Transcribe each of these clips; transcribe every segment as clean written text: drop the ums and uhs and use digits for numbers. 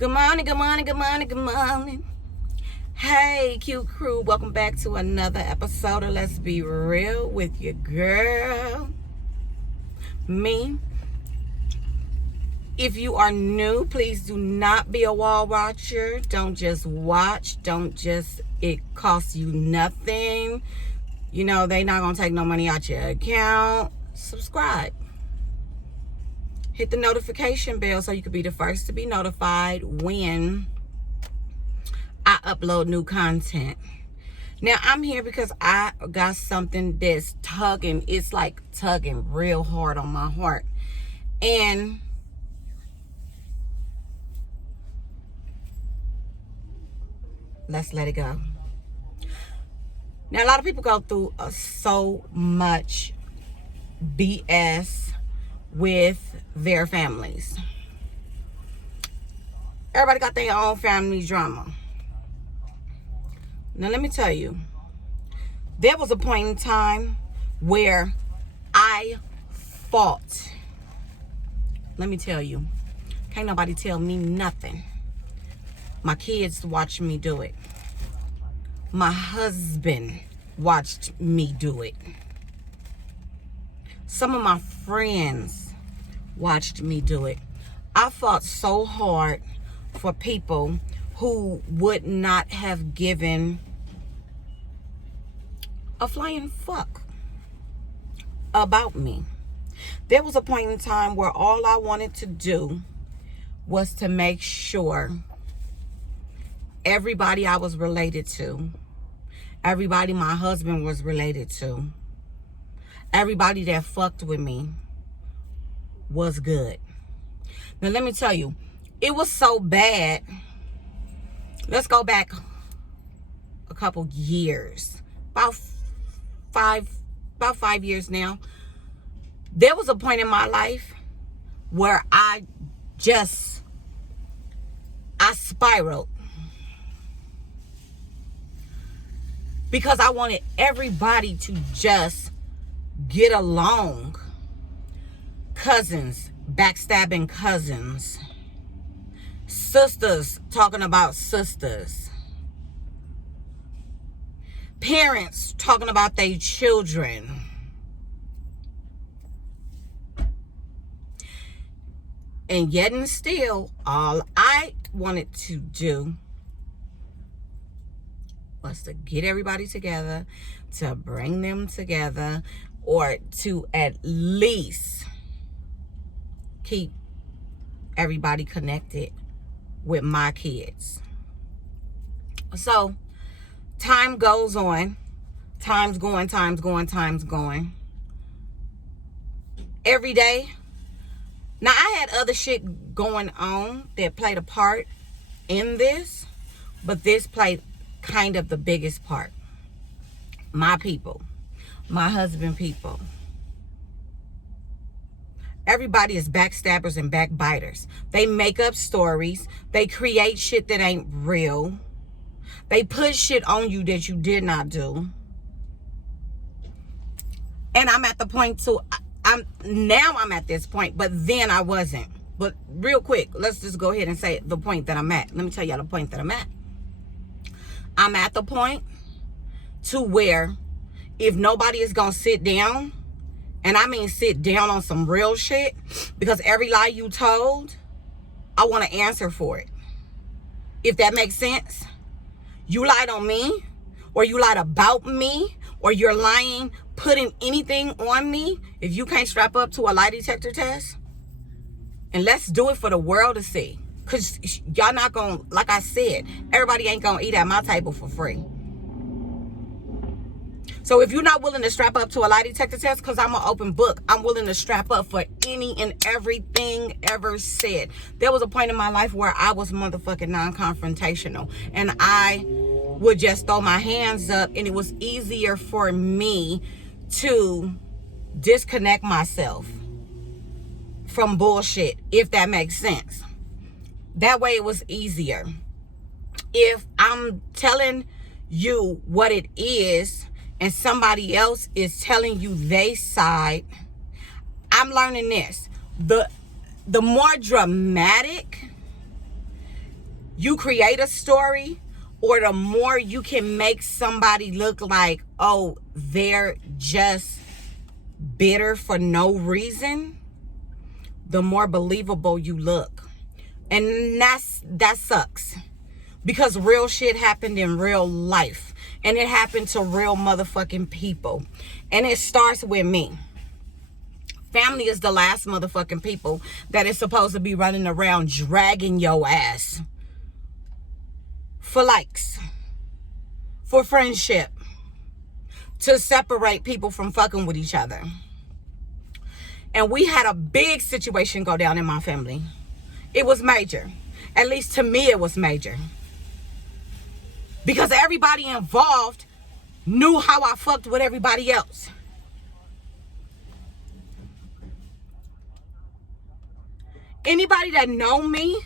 Good morning, good morning, good morning, good morning. Hey, Q Crew, welcome back to another episode of Let's Be Real with your girl, me. If you are new, please do not be a wall watcher. Don't just watch. It costs you nothing. You know, they not going to take no money out your account. Subscribe. Hit the notification bell so you can be the first to be notified when I upload new content. Now, I'm here because I got something that's tugging. It's like tugging real hard on my heart. And let's let it go. Now, a lot of people go through so much BS with their families. Everybody got their own family drama. Now, let me tell you, there was a point in time where I fought. Let me tell you, can't nobody tell me nothing. My kids watched me do it. My husband watched me do it. Some of my friends watched me do it. I fought so hard for people who would not have given a flying fuck about me. There was a point in time where all I wanted to do was to make sure everybody I was related to, everybody my husband was related to, everybody that fucked with me was good. Now, let me tell you, it was so bad. Let's go back a couple years, about five years now. There was a point in my life where I spiraled because I wanted everybody to just get along. Cousins backstabbing cousins, sisters talking about sisters, parents talking about their children. And yet and still, all I wanted to do was to get everybody together, to bring them together, or to at least keep everybody connected with my kids. So time goes on, time's going. Every day. Now, I had other shit going on that played a part in this, but this played kind of the biggest part. My people, my husband people. Everybody is backstabbers and backbiters. They make up stories. They create shit that ain't real. They put shit on you that you did not do. And I'm at the point I'm at this point, but then I wasn't. But real quick, let's just go ahead and say the point that I'm at. Let me tell y'all the point that I'm at. I'm at the point to where if nobody is going to sit down, and I mean sit down on some real shit, because every lie you told, I want to answer for it. If that makes sense. You lied on me, or you lied about me, or you're lying, putting anything on me. If you can't strap up to a lie detector test, and let's do it for the world to see. Because y'all not going to, like I said, everybody ain't going to eat at my table for free. So if you're not willing to strap up to a lie detector test, because I'm an open book, I'm willing to strap up for any and everything ever said. There was a point in my life where I was motherfucking non-confrontational. And I would just throw my hands up, and it was easier for me to disconnect myself from bullshit, if that makes sense. That way it was easier. If I'm telling you what it is, and somebody else is telling you they side, I'm learning this. The more dramatic you create a story, or the more you can make somebody look like, oh, they're just bitter for no reason, the more believable you look. And that sucks. Because real shit happened in real life. And it happened to real motherfucking people. And it starts with me. Family is the last motherfucking people that is supposed to be running around dragging your ass for likes, for friendship, to separate people from fucking with each other. And we had a big situation go down in my family. It was major. At least to me, it was major. Because everybody involved knew how I fucked with everybody else. Anybody that know me,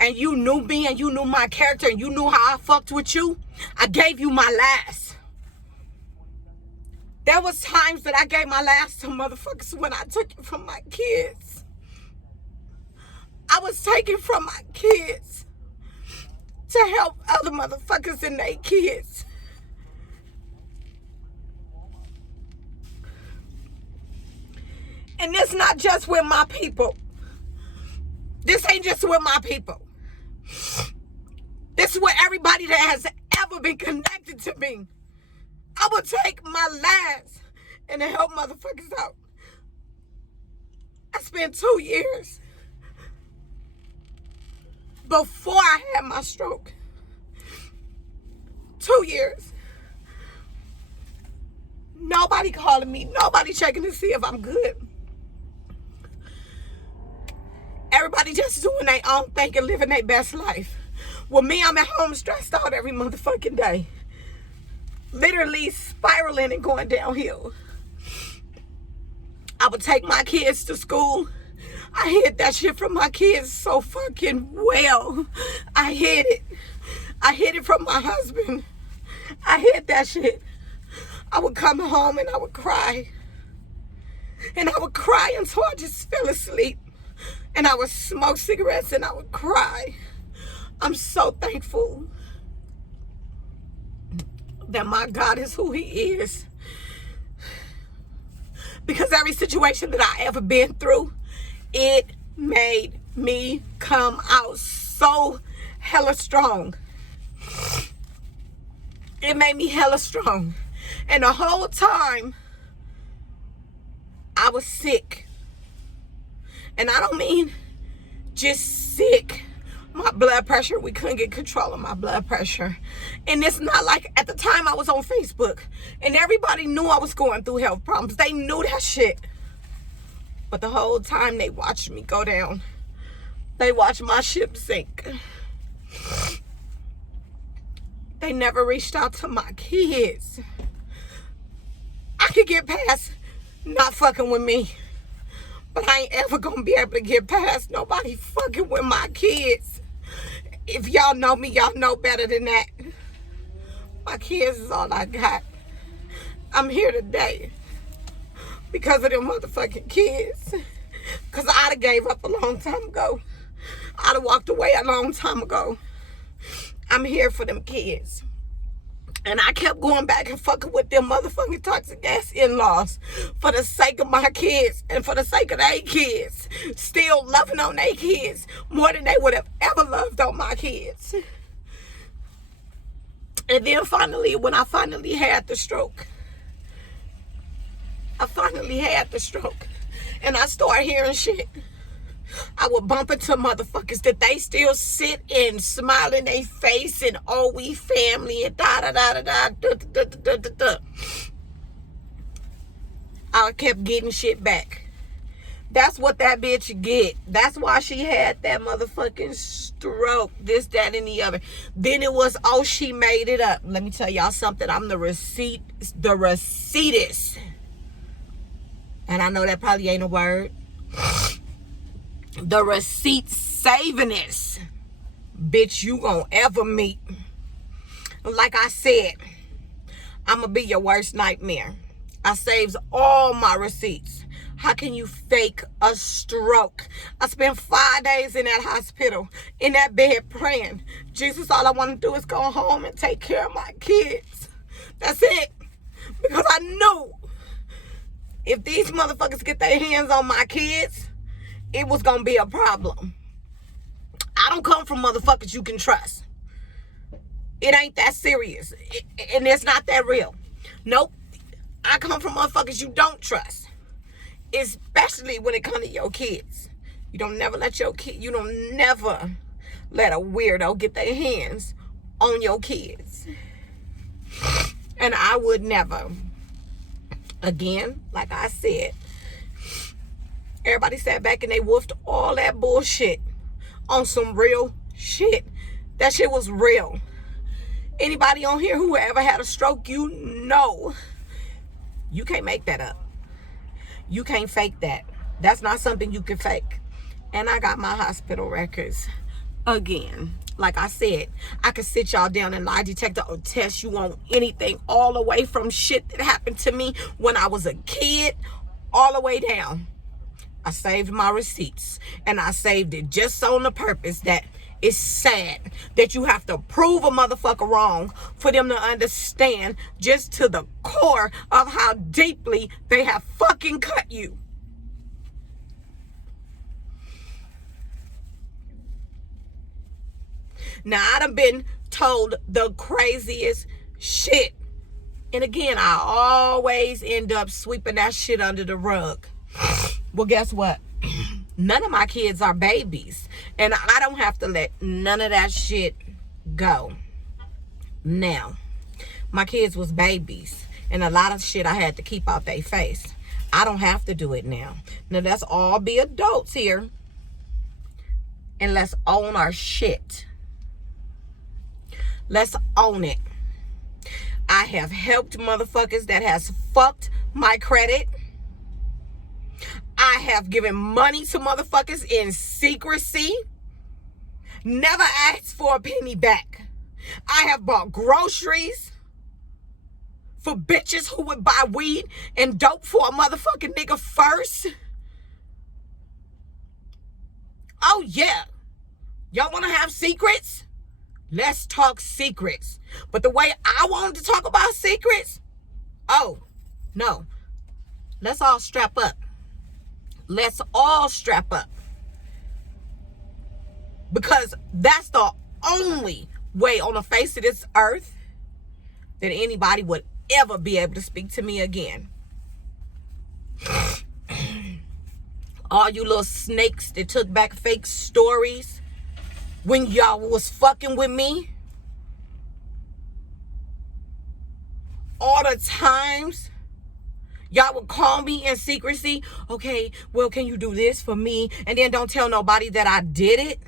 and you knew me, and you knew my character, and you knew how I fucked with you, I gave you my last. There was times that I gave my last to motherfuckers when I took it from my kids. I was taking from my kids to help other motherfuckers and their kids. And it's not just with my people. This ain't just with my people. This is with everybody that has ever been connected to me. I would take my last and to help motherfuckers out. I spent 2 years before I had my stroke. 2 years. Nobody calling me. Nobody checking to see if I'm good. Everybody just doing their own thing and living their best life. Well, me, I'm at home stressed out every motherfucking day. Literally spiraling and going downhill. I would take my kids to school. I hid that shit from my kids so fucking well. I hid it. I hid it from my husband. I hid that shit. I would come home and I would cry. And I would cry until I just fell asleep. And I would smoke cigarettes and I would cry. I'm so thankful that my God is who he is. Because every situation that I ever been through, it made me come out so hella strong. It made me hella strong. And the whole time, I was sick. And I don't mean just sick. My blood pressure, we couldn't get control of my blood pressure. And it's not like at the time I was on Facebook and everybody knew I was going through health problems. They knew that shit. But the whole time they watched me go down. They watched my ship sink. They never reached out to my kids. I could get past not fucking with me. But I ain't ever gonna be able to get past nobody fucking with my kids. If y'all know me, y'all know better than that. My kids is all I got. I'm here today because of them motherfucking kids. Because I'd have gave up a long time ago. I'd have walked away a long time ago. I'm here for them kids. And I kept going back and fucking with them motherfucking toxic ass in-laws for the sake of my kids and for the sake of their kids. Still loving on their kids more than they would have ever loved on my kids. And then finally, when I finally had the stroke, and I started hearing shit. I would bump into motherfuckers that they still sit and smile in their face and oh, we family and da-da-da-da-da. I kept getting shit back. That's what that bitch get. That's why she had that motherfucking stroke. This, that, and the other. Then it was, oh, she made it up. Let me tell y'all something. I'm the receiptist. And I know that probably ain't a word. The receipt savingest bitch you gonna ever meet. Like I said, I'm gonna be your worst nightmare. I saves all my receipts. How can you fake a stroke? I spent 5 days in that hospital, in that bed praying. Jesus, all I want to do is go home and take care of my kids. That's it. Because I knew if these motherfuckers get their hands on my kids, it was going to be a problem. I don't come from motherfuckers you can trust. It ain't that serious. And it's not that real. Nope. I come from motherfuckers you don't trust. Especially when it comes to your kids. You don't never let a weirdo get their hands on your kids. And I would never. Again, like I said, everybody sat back and they woofed all that bullshit on some real shit. That shit was real. Anybody on here who ever had a stroke, you know, you can't make that up. You can't fake that. That's not something you can fake. And I got my hospital records again. Like I said, I could sit y'all down and lie detector or test you on anything, all the way from shit that happened to me when I was a kid, all the way down. I saved my receipts, and I saved it just on the purpose that it's sad that you have to prove a motherfucker wrong for them to understand just to the core of how deeply they have fucking cut you. Now, I done been told the craziest shit. And again, I always end up sweeping that shit under the rug. Well, guess what? None of my kids are babies. And I don't have to let none of that shit go. Now, my kids was babies. And a lot of shit I had to keep out their face. I don't have to do it now. Now, let's all be adults here. And let's own our shit. Let's own it. I have helped motherfuckers that has fucked my credit. I have given money to motherfuckers in secrecy. Never asked for a penny back. I have bought groceries for bitches who would buy weed and dope for a motherfucking nigga first. Oh yeah. Y'all want to have secrets? Let's talk secrets. But the way I wanted to talk about secrets, oh, no. Let's all strap up. Let's all strap up. Because that's the only way on the face of this earth that anybody would ever be able to speak to me again. All you little snakes that took back fake stories when y'all was fucking with me. All the times y'all would call me in secrecy. Okay, well, can you do this for me? And then don't tell nobody that I did it.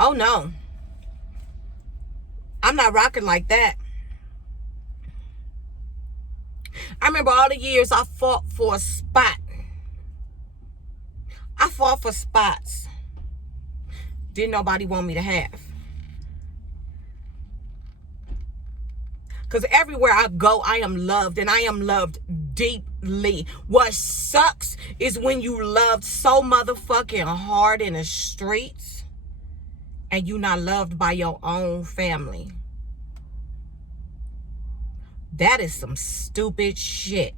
Oh, no. I'm not rocking like that. I remember all the years I fought for a spot. I fought for spots. Didn't nobody want me to have. Because everywhere I go, I am loved. And I am loved deeply. What sucks is when you loved so motherfucking hard in the streets and you not loved by your own family. That is some stupid shit.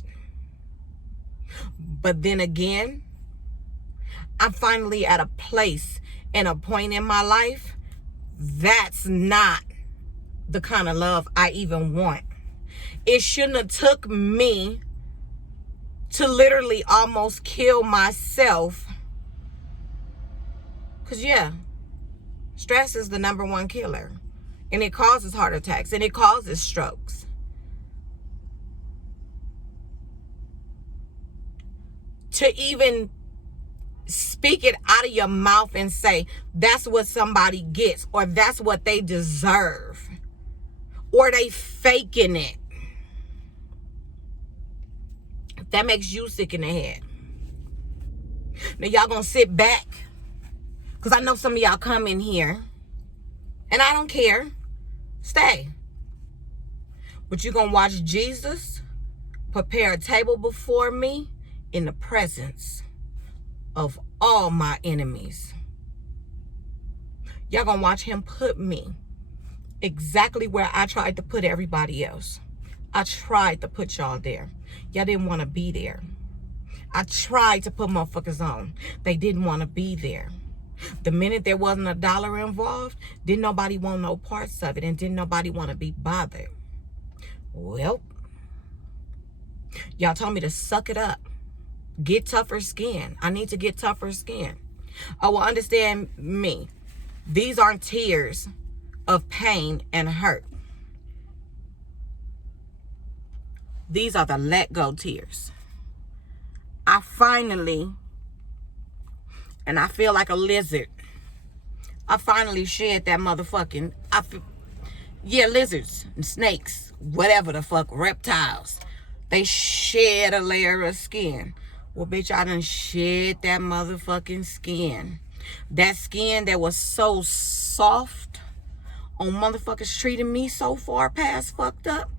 But then again, I'm finally at a place and a point in my life that's not the kind of love I even want. It shouldn't have took me to literally almost kill myself. Because yeah, stress is the #1 killer. And it causes heart attacks and it causes strokes. To even speak it out of your mouth and say that's what somebody gets or that's what they deserve or they faking it. That makes you sick in the head. Now y'all gonna sit back because I know some of y'all come in here and I don't care. Stay. But you're gonna watch Jesus prepare a table before me in the presence of all my enemies. Y'all gonna watch him put me exactly where I tried to put everybody else. I tried to put y'all there. Y'all didn't want to be there. I tried to put motherfuckers on. They didn't want to be there. The minute there wasn't a dollar involved, didn't nobody want no parts of it, and didn't nobody want to be bothered. Well, y'all told me to suck it up. Get tougher skin. I need to get tougher skin. Oh, well, understand me. These aren't tears of pain and hurt. These are the let go tears. I finally, and I feel like a lizard, I finally shed that motherfucking, lizards and snakes, whatever the fuck, reptiles. They shed a layer of skin. Well, bitch, I done shed that motherfucking skin. That skin that was so soft on motherfuckers treating me so far past fucked up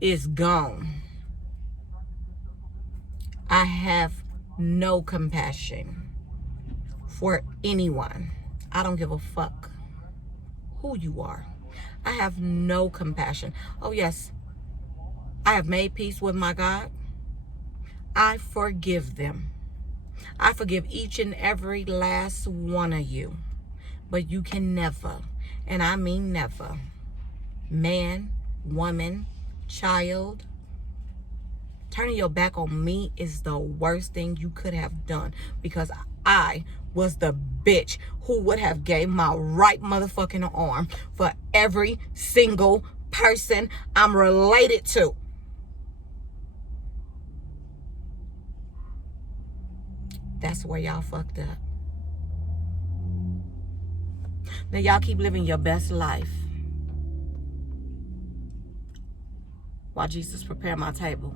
is gone. I have no compassion for anyone. I don't give a fuck who you are. I have no compassion. Oh, yes, I have made peace with my God. I forgive them. I forgive each and every last one of you. But you can never, and I mean never, man, woman, child, turning your back on me is the worst thing you could have done, because I was the bitch who would have gave my right motherfucking arm for every single person I'm related to. That's where y'all fucked up. Now y'all keep living your best life while Jesus prepare my table.